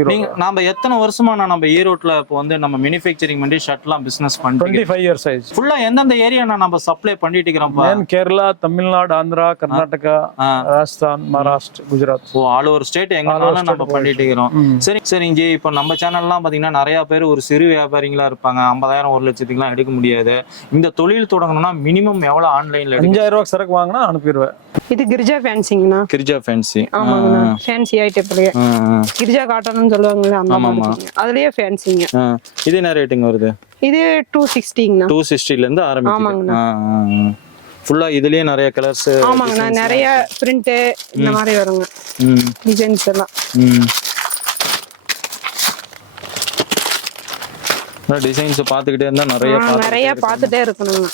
நீங்க நம்ம எத்தனை வருஷமா நம்ம ஈரோட்ல இப்போ வந்து நம்ம மேனுஃபேக்சரிங் பண்ணி ஷர்ட்லாம் பிசினஸ் பண்ணி டுவெண்ட்டி ஃபைவ் இயர்ஸ் ஆயிடுச்சு. ஃபுல்லா எந்தெந்த ஏரியா நம்ம சப்ளை பண்ணிட்டு இருக்கிறோம் Kerala Tamil Nadu Andhra Karnataka Rajasthan Maharashtra Gujarat oh all over state எங்கனாலும் நம்ம பண்ணிட்டு இருக்கிறோம். சரி சரிங்க இப்போ நம்ம சேனல்லாம் பாத்தீங்கன்னா நிறைய பேர் ஒரு சிறு வியாபாரிங்களா இருப்பாங்க. ஐம்பதாயிரம் ஒரு லட்சத்துக்குலாம் எடுக்க முடியாது. இந்த தொழில் தொடங்கணும்னா மினிமம் எவ்வளவு ஆன்லைன்ல அஞ்சாயிரம் ரூபாய் சரக்கு வாங்கினா அனுப்பிடுவேன். இது கிரிஜா ஃபேன்சிங்னா கிரிஜா ஃபேன்சி ஆமா ஃபேன்சி ஐட்டத்துல கிரிஜா காட்டன் காட்டன்னு சொல்லுவாங்கல்ல அந்த. மாதிரி அதுலயே ஃபேன்சிங்க இது என்ன ரேட்டுங்க வருது? இது டூ சிக்ஸ்டிங்கண்ணா டூ சிக்ஸ்டில இருந்து ஆரம்பிக்குது. ஃபுல்லா இதுலயே நிறைய கலர்ஸ் ஆமாங்கண்ணா நிறைய பிரிண்ட் இந்த மாதிரி வருங்க. டிசைன்ஸ் எல்லாம். டிசைன்ஸ் பார்த்துக்கிட்டே இருந்தா நிறைய நிறைய பார்த்துட்டே இருக்கணுங்க.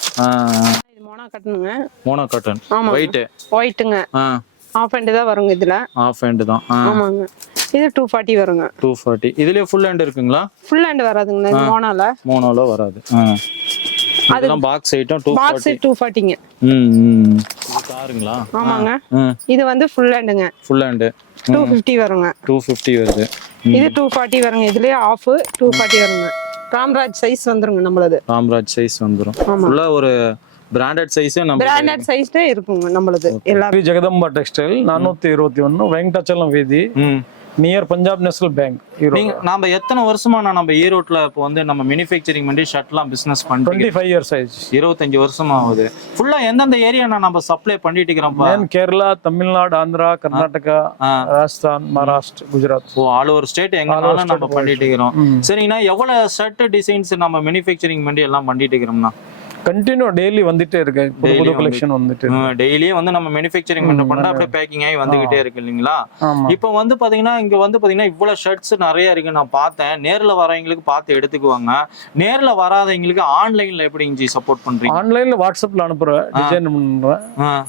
இது மோனா கட்டணுங்க மோனோ காட்டன் ஆமாங்க. ஒயிட் ஒயிட்டுங்க ஆ. ஆஃப் ஹேண்ட் தான் வருங்க இதுல. ஆஃப் ஹேண்ட் தான். ஆமாங்க. இது டூ ஃபார்ட்டி வருங்க. டூ ஃபார்ட்டி இதுலயே ஃபுல் ஹேண்ட் இருக்குங்களா? ஃபுல் ஹேண்ட் வராதுங்க மோனோல. மோனோல வராது. அதெல்லாம் box item two box two ஃபார்ட்டிங்க ம் காருங்களா ஆமாங்க. இது வந்து ஃபுல் ஹேண்டுங்க ஃபுல் ஹேண்டு டூ ஃபிஃப்டி வருங்க. டூ ஃபிஃப்டி வருது. இது டூ ஃபார்ட்டி வருங்க. இதுலயே ஆஃப் டூ ஃபார்ட்டி வருங்க. ராம்ராஜ் சைஸ் வந்துருங்க நம்மளது. ராம்ராஜ் சைஸ் வந்துரும். ஃபுல்லா ஒரு பிராண்டட் சைஸ் நம்ம பிராண்டட் சைஸ்ல இருக்குங்க நம்மளது. எல்லாமே ஜெகதம்பா டெக்ஸ்டைல் நானூத்தி இருபத்தி ஒன்னு வெங்கடாச்சலம் வீதி நியர் பஞ்சாப் நேஷனல் பேங்க் நீங்க நாம எத்தனை வருஷமா நம்ம ஈரோட்ல இப்போ வந்து நம்ம மேனுஃபேக்சரிங் பண்ணி ஷட்லாம் பிசினஸ் பண்றோம் ஃபைவ் இயர்ஸ் ஆயிடுச்சு. இருபத்தஞ்சு வருஷம் ஆகுது ஃபுல்லா எந்தெந்த ஏரியா நான் நம்ம சப்ளை பண்ணிட்டு இருக்கிறோம் Kerala Tamil Nadu Andhra Karnataka Rajasthan Maharashtra Gujarat oh all over state எங்கனாலும் நம்ம பண்ணிட்டு இருக்கிறோம். சரிங்கண்ணா எவ்வளவு ஷர்ட் டிசைன்ஸ் நம்ம மேனுஃபேக்சரிங் பண்ணி எல்லாம் பண்ணிட்டு இருக்கிறோம்னா கண்டினியூ டெய்லி வந்துட்டே இருக்கு. புது புது கலெக்ஷன் வந்துட்டு டெய்லியும் வந்து நம்ம மேனுஃபேக்சரிங் பண்ண பண்ண அப்படியே பேக்கிங் ஆகி வந்துகிட்டே இருக்கு இல்லைங்களா? இப்போ வந்து பாத்தீங்கன்னா இங்க வந்து பாத்தீங்கன்னா இவ்வளவு ஷர்ட்ஸ் நிறைய இருக்கு. நான் பார்த்தேன். நேர்ல வரவங்களுக்கு பார்த்து எடுத்துக்குவாங்க. நேர்ல வராதவங்களுக்கு ஆன்லைன்ல எப்படி இஞ்சி சப்போர்ட் பண்றீங்க? ஆன்லைன்ல வாட்ஸ்அப்ல அனுப்புறேன். டிசைன் பண்றேன்.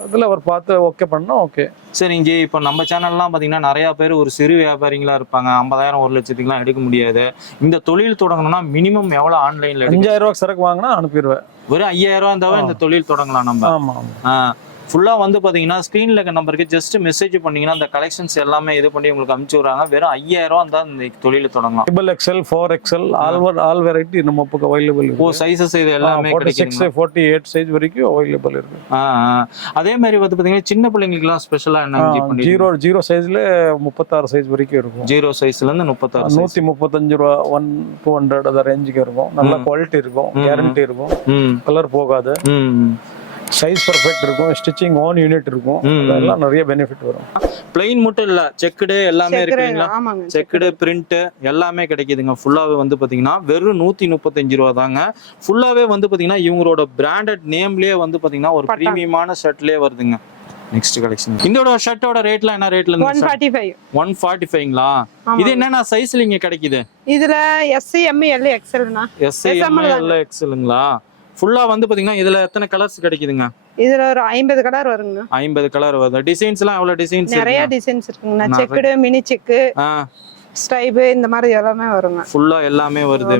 அதுல அவர் பார்த்து ஓகே பண்ணா ஓகே சரி இஞ்சி இப்போ நம்ம சேனல்லாம் பாத்தீங்கன்னா நிறைய பேர் ஒரு சிறு வியாபாரிங்களா இருப்பாங்க. ஐம்பதாயிரம் ஒரு லட்சத்துக்குலாம் எடுக்க முடியாது. இந்த தொழில் தொடங்கணும்னா மினிமம் எவ்வளோ ஆன்லைனில் அஞ்சாயிரம் ரூபா சரக்கு வாங்கினா அனுப்பிடுவேன். வெறும் ஐயாயிரம் ரூபா இருந்தாவே இந்த தொழில் தொடங்கலாம் நம்ம. ஆமா ஆமா ஃபுல்லா வந்து பாத்தீங்கன்னா ஸ்க்ரீன்ல இருக்க நம்பருக்கு ஜஸ்ட் மெசேஜ் பண்ணீங்கன்னா அந்த கலெக்ஷன்ஸ் எல்லாமே இது பண்ணி உங்களுக்கு அனுப்பிச்சு விடுறாங்க. வெறும் ஐயாயிரம் இருந்தா இந்த தொழில தொடங்கலாம். Triple XL four XL all all variety நம்ம பக்கம் அவைலபிள் ஓ சைசஸ் இது எல்லாமே சிக்ஸ் ஃபார்ட்டி எயிட் சைஸ் வரைக்கும் அவைலபிள் இருக்கு. அதே மாதிரி வந்து பாத்தீங்கன்னா சின்ன பிள்ளைங்களுக்குலாம் ஸ்பெஷலா என்ன ஜீரோ ஜீரோ சைஸ்ல முப்பத்தாறு சைஸ் வரைக்கும் இருக்கும். ஜீரோ சைஸ்ல இருந்து முப்பத்தாறு size. நூத்தி முப்பத்தஞ்சு ரூபா ஒன் டூ ஹண்ட்ரட் அந்த ரேஞ்சுக்கு இருக்கும். நல்ல குவாலிட்டி இருக்கும். கேரண்டி இருக்கும். கலர் போகாது. சைஸ் பர்ஃபெக்ட் இருக்கும். ஸ்டிச்சிங் ஓன் யூனிட் இருக்கும். அதெல்லாம் நிறைய பெனிஃபிட் வரும். பிளைன் மட்டும் இல்ல செக்குடு எல்லாமே இருக்கு இல்லைங்களா ஆமாங்க செக்குடு பிரிண்ட் எல்லாமே கிடைக்குதுங்க. ஃபுல்லாவே வந்து பாத்தீங்கன்னா வெறும் நூத்தி முப்பத்தஞ்சு ரூபா தாங்க. ஃபுல்லாவே வந்து பாத்தீங்கன்னா இவங்களோட பிராண்டட் நேம்லயே வந்து பாத்தீங்கன்னா ஒரு. பிரீமியமான ஷர்ட்லயே வருதுங்க. நெக்ஸ்ட் கலெக்ஷன் இதோட ஷர்ட்டோட ரேட்ல என்ன ரேட்ல இருந்து ஃபார்ட்டி ஃபைவ் ஒன் ஃபார்ட்டி ஃபைவ்ங்களா இது என்னென்ன சைஸ்ல இங்க கிடைக்குது? இதுல எஸ்சி எம்இ எல் எக்ஸ்எல்னா எஸ்ஐ SML தாங்க. எம்எல் எக்ஸலுங்களா ஃபுல்லா வந்து பாத்தீங்கன்னா இதுல எத்தனை கலர்ஸ் கிடைக்குதுங்க? இதுல ஒரு ஐம்பது கலர் வருங்க. ஐம்பது கலர் வருது. டிசைன்ஸ் எல்லாம் எவ்வளவு டிசைன்ஸ் நிறைய டிசைன்ஸ் இருக்குங்கண்ணா நிறைய. செக்குடு மினி செக்கு ஸ்டைபு இந்த மாதிரி எல்லாமே வருங்க. ஃபுல்லா எல்லாமே வருது.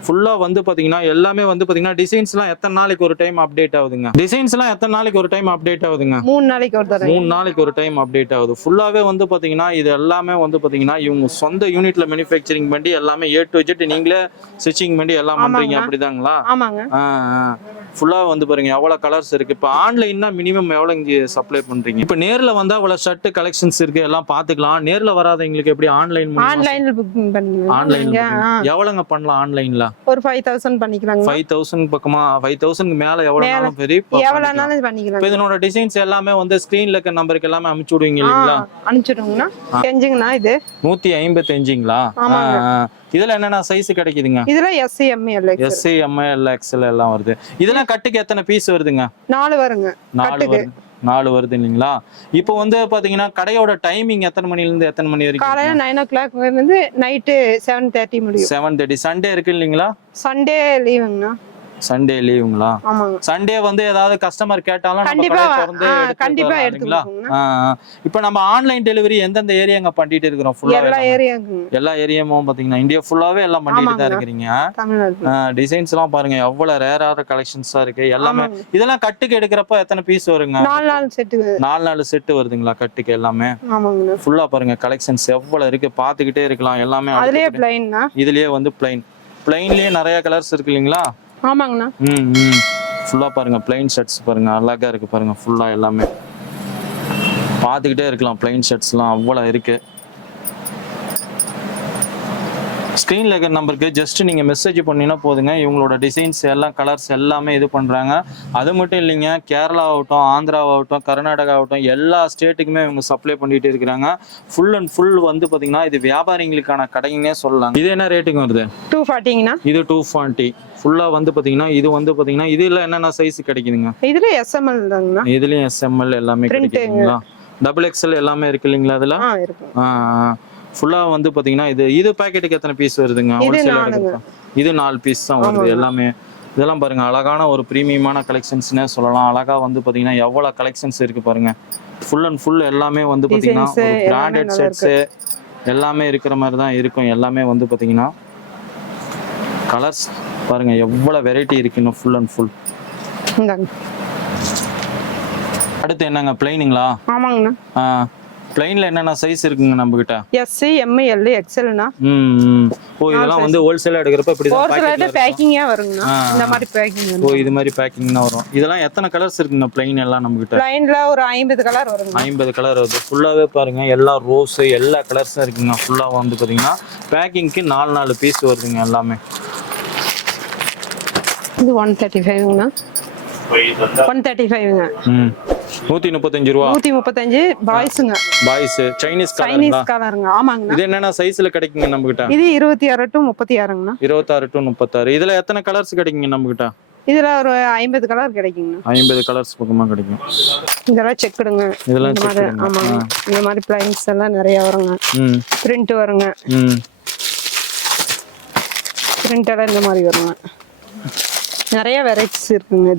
ஆமாங்க ஃபுல்லா வந்து பாத்தீங்கன்னா எல்லாமே வந்து பாத்தீங்கன்னா டிசைன்ஸ் எல்லாம் எத்தனை நாளைக்கு ஒரு டைம் அப்டேட் ஆகுதுங்க? டிசைன்ஸ் எல்லாம் எத்தனை நாளைக்கு ஒரு டைம் அப்டேட் ஆகுதுங்க? மூணு நாளைக்கு ஒரு மூணு நாளைக்கு ஒரு டைம் அப்டேட் ஆகுது. ஃபுல்லாவே வந்து பாத்தீங்கன்னா இது எல்லாமே வந்து பாத்தீங்கன்னா இவங்க சொந்த யூனிட்ல மேனுஃபேக்சரிங் பண்ணி எல்லாமே ஏ டு ஜெட் நீங்களே ஸ்டிச்சிங் பண்ணி எல்லாம் பண்றீங்க. ஆமாங்க. அப்படிதாங்களா ஆமாங்க ஃபுல்லா வந்து பாருங்க எவ்வளவு கலர்ஸ் இருக்கு. இப்போ ஆன்லைன்னா மினிமம் எவ்வளவு இங்க சப்ளை பண்றீங்க? இப்போ நேர்ல வந்தா அவ்வளவு ஷர்ட் கலெக்ஷன்ஸ் இருக்கு எல்லாம் பாத்துக்கலாம் நேர்ல வராதவங்களுக்கு எப்படி ஆன்லைன் ஆன்லைன் நீங்க ஆ, எவ்வளவுங்க பண்ணலாம் ஆன்லைன்ல ஒரு ஃபைவ் தௌசண்ட் பண்ணிக்கலாங்க ஃபைவ் தவுசண்ட் பக்கமா ஃபைவ் தௌசண்ட் மேல எவ்வளவுனாலும் பெரிய எவ்வளவுனாலும் பண்ணிக்கலாம் இதனோட டிசைன்ஸ் எல்லாமே வந்து ஸ்கிரீன்ல இருக்க நம்பருக்கு எல்லாமே அனுப்பிச்சு விடுவீங்க இல்லைங்களா? அனுப்பிச்சிடுங்கண்ணா. தெரிஞ்சுங்கண்ணா இது. நூத்தி ஐம்பத்தி அஞ்சுங்களா. இதுல என்னென்ன சைஸ் கிடைக்குதுங்க? இதுல S M L XL S MIL XL எல்லாம் வருது. இதெல்லாம் கட்டுக்கு எத்தனை பீஸ் வருதுங்க? நாலு வருங்க. நாலு. வருது. நாலு வருது இல்லைங்களா? இப்போ வந்து பாத்தீங்கன்னா கடையோட டைமிங் எத்தனை மணில இருந்து எத்தனை மணி வரைக்கும் காலையில நைன் ஓ கிளாக் இருந்து நைட்டு செவன் தேர்ட்டி முடியும். செவன் தேர்ட்டி சண்டே இருக்கு இல்லைங்களா? சண்டே லீவுங்கண்ணா சண்டே லீவுங்களா சண்டே வந்து ஏதாவது கஸ்டமர் கேட்டாலும் கண்டிப்பா. இப்போ நம்ம ஆன்லைன் டெலிவரி எந்தெந்த ஏரியாங்க பண்ணிட்டு இருக்கிறோம்? ஃபுல்லா எல்லா ஏரியாவும் பாத்தீங்கன்னா இந்தியா ஃபுல்லாவே எல்லாம் பண்ணிட்டு தான். இருக்கிறீங்க. டிசைன்ஸ் எல்லாம் பாருங்க எவ்வளவு ரேரான கலெக்ஷன்ஸா இருக்கு. எல்லாமே. இதெல்லாம் கட்டுக்கு எடுக்கிறப்ப எத்தனை பீஸ் வருங்க? நாலு நாலு நாலு செட்டு வருதுங்களா கட்டுக்கு எல்லாமே? ஃபுல்லா பாருங்க கலெக்ஷன்ஸ் எவ்வளவு இருக்கு? பாத்துக்கிட்டே இருக்கலாம். எல்லாமே இதுலயே வந்து பிளைன் பிளைன்லயே நிறைய கலர்ஸ் இருக்கு இல்லைங்களா? ஆமாங்கண்ணா. ம் ம். ஃபுல்லாக பாருங்க பிளைன் ஷர்ட்ஸ் பாருங்க அழகா இருக்கு பாருங்க ஃபுல்லாக எல்லாமே. பார்த்துக்கிட்டே இருக்கலாம் பிளைன் ஷர்ட்ஸ்லாம் அவ்வளோ இருக்கு. ஸ்க்ரீனில் இருக்கிற நம்பருக்கு ஜஸ்ட் நீங்கள் மெசேஜ் பண்ணீங்கன்னா போதுங்க. இவங்களோட டிசைன்ஸ் எல்லாம் கலர்ஸ் எல்லாமே இது பண்ணுறாங்க அது மட்டும் இல்லைங்க கேரளா ஆகட்டும் ஆந்திரா ஆகட்டும் கர்நாடகா ஆகட்டும் எல்லா ஸ்டேட்டுக்குமே இவங்க சப்ளை பண்ணிட்டு இருக்கிறாங்க. ஃபுல் அண்ட் ஃபுல் வந்து பார்த்தீங்கன்னா இது வியாபாரிங்களுக்கான கடைங்கன்னே சொல்லலாம் இது என்ன ரேட்டுங்க வருது? டூ ஃபார்ட்டிங்கண்ணா இது டூ ஃபார்ட்டி ஃபுல்லாக வந்து பார்த்தீங்கன்னா இது வந்து பார்த்தீங்கன்னா இதில் என்னென்ன சைஸ் கிடைக்குதுங்க? இதுல எஸ்எம்எல் தாங்கண்ணா. இதுலேயும் எஸ்எம்எல் எல்லாமே கிடைக்குதுங்களா? டபுள் எக்ஸ்எல் எல்லாமே இருக்கு இல்லைங்களா அதில் ஃபுல்லாக வந்து பார்த்தீங்கன்னா இது இது பேக்கெட்டுக்கு எத்தனை பீஸ் வருதுங்க. எடுக்கிறப்ப? இது நாலு பீஸ் தான் வருது எல்லாமே. இதெல்லாம் பாருங்க அழகான ஒரு ப்ரீமியமான கலெக்ஷன்ஸ்னே சொல்லலாம். அழகா வந்து பார்த்தீங்கன்னா எவ்வளோ கலெக்ஷன்ஸ் இருக்கு பாருங்க. ஃபுல் அண்ட் ஃபுல் எல்லாமே வந்து பார்த்தீங்கன்னா ஒரு பிராண்டட் செட்ஸு எல்லாமே இருக்கிற மாதிரி தான் இருக்கும். எல்லாமே வந்து பார்த்தீங்கன்னா கலர்ஸ் பாருங்க எவ்வளோ வெரைட்டி இருக்கு இன்னும் ஃபுல் அண்ட் ஃபுல் அடுத்து என்னங்க? பிளைனுங்களா ஆமாங்கண்ணா. பிளைன்ல என்னென்ன சைஸ் இருக்குங்க நம்ம கிட்ட எஸ்சி எம் எல் எக்ஸ்எல்னா ம். ஓ இதெல்லாம் வந்து ஹோல்சேலா எடுக்கிறப்ப இப்படி தான் சில பேக்கிங்கா ஆ, இந்த மாதிரி பேக்கிங் ஓ இது மாதிரி பேக்கிங் தான் வரும். இதெல்லாம் எத்தனை கலர்ஸ் இருக்குங்க பிளைன் எல்லாம் நம்ம கிட்ட லைன்ல ஒரு ஐம்பது கலர் வருங்க ஐம்பது கலர் வருது. ஃபுல்லாவே பாருங்க எல்லா ரோஸ் எல்லா கலர்ஸும் இருக்குங்க. ஃபுல்லா வந்து பாத்தீங்கன்னா பேக்கிங்க்கு நாலு நாலு பீஸ் வருதுங்க எல்லாமே. இது ஒன் தேர்ட்டி ஃபைவ்ங்கண்ணா ஒன் தேர்ட்டி ஃபைவ்ங்க ம். நூத்தி முப்பத்தஞ்சு ரூபா. நூத்தி முப்பத்தஞ்சு பாய்ஸுங்க. பாய்ஸ் சைனீஸ் சைனீஸ் கலருங்க ஆமாங்கண்ணா. இது என்னென்ன சைஸ்ல கிடைக்குங்க நம்ம கிட்ட இது இருபத்தி ஆறு டு முப்பத்தி ஆறுங்கண்ணா. இருபத்தாறு டு முப்பத்தாறு இதுல எத்தனை கலர்ஸ் கிடைக்குங்க நம்ம கிட்ட இதுல ஒரு ஐம்பது கலர் கிடைக்குங்கண்ணா. ஐம்பது கலர்ஸ் பக்கமா கிடைக்கும். இதெல்லாம் செக்குடுங்க இதெல்லாம். ஆமாங்க. இந்த மாதிரி பிளைன்ஸ் எல்லாம் நிறைய வருங்க. பிரிண்ட் வருங்க. ம். பிரிண்ட் எல்லாம் இந்த மாதிரி வருங்க. நிறைய வெரைட்டிஸ் இருக்குங்க இதுல.